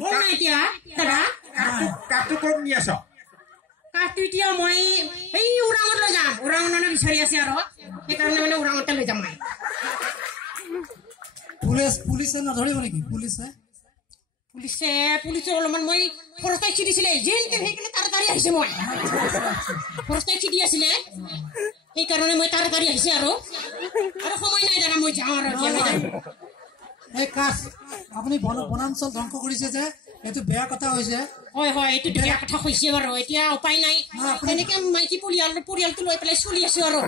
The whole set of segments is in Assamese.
নাই এতিয়া দাদা কাপটো ক'ত নি আছ কাপটো এতিয়া মই এই ওৰাঙত লৈ যাম ওৰাঙত মানে বিচাৰি আছে আৰু সেইকাৰণে মানে ওৰাঙতে লৈ যাম মই পুলিচে নধৰিব নেকি পুলিচে অলপমান মই খৰচ টাইখি দিছিলে যেন তেন সেইকাৰণে তাড়াতাড়ি আহিছে মই খৰচ টাইখি দি আছিলে সেইকাৰণে মই তাড়াতাড়ি আহিছে আৰু সময় নাই দাদা মই যাওঁ আৰু এই কাজ আপুনি বনাঞ্চল ধ্বংস কৰিছে যে এইটো বেয়া কথা হৈছে হয় হয় এইটো বেয়া কথা হৈছে বাৰু এতিয়া উপায় নাই তেনেকে মাইকী পৰিয়ালটো লৈ পেলাই চলি আছো আৰু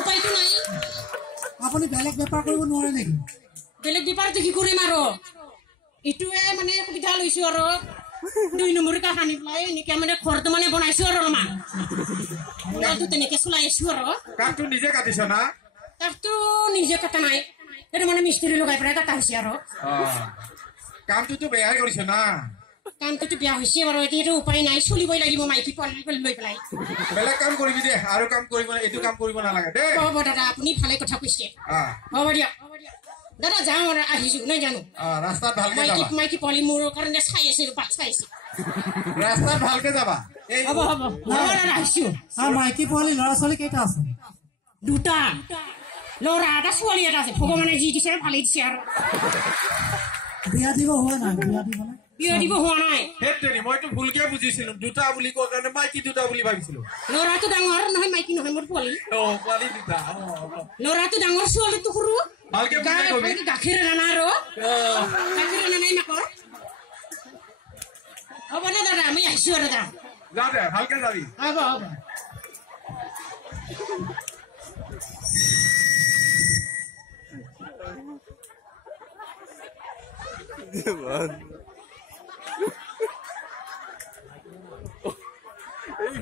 উপায়টো নাই আপুনি বেলেগ বেপাৰ কৰিব নোৱাৰে নেকি বেলেগ বেপাৰটো কি কৰিম আৰু এইটোৱে মানে সুবিধা লৈছো আৰু 2 নম্বৰ কাহানি পেলাই এনেকে মানে ঘৰটো মানে বনাইছো আৰু অলপমান তেনেকে চলাই আছো আৰু কাপটো নিজে কাটিছ না কাপটো নিজে কটা নাই এইটো মানে মিস্ত্ৰী লগাই পেলাই কটা হৈছে আৰু কামটোতো বেয়াই কৰিছ না কামটোতো বেয়া হৈছে বাৰু এইটো উপায় নাই চলিবই লাগিব মাইকী পোৱালি লৈ পেলাই বেলেগ কাম কৰিবি দে আৰু কাম কৰিব এইটো কাম কৰিব নালাগে দেই হ'ব দাদা আপুনি ভালে কথা কৈছে হ'ব দিয়ক দাদা যাওঁ আৰু আহিছো নাই জানো ৰাস্তাত ভালকে যাবা মাইকী পোৱালি মোৰ কাৰণে চাই আছে বাট চাই আছে ৰাস্তাত ভালকে যাবা হ'ব দাদা আহিছো মাইকী পোৱালি ল'ৰা ছোৱালী কেইটা আছে 2টা ল'ৰা এটা ছোৱালী এটা আছে ভগৱানে যি দিছে ভালেই দিছে আৰু বিয়া দিব হোৱা নাই বিয়া দিব হোৱা নাই সেইটোৱেই মইতো ভুলকে বুজিছিলো 2টা বুলি কোৱা কাৰণে মাইকী 2টা বুলি ভাবিছিলো ল'ৰাটো ডাঙৰ নহয় মাইকী নহয় মোৰ পোৱালি পোৱালি 2টা ল'ৰাটো ডাঙৰ ছোৱালীটো সৰু ভালকে বুজাই কবি গাখীৰ নানা আৰু গাখীৰ নানাই নকৰ হ'ব দে দাদা আমি আহিছো আৰু যাম যা দে ভালকে যাবি হ'ব Hey,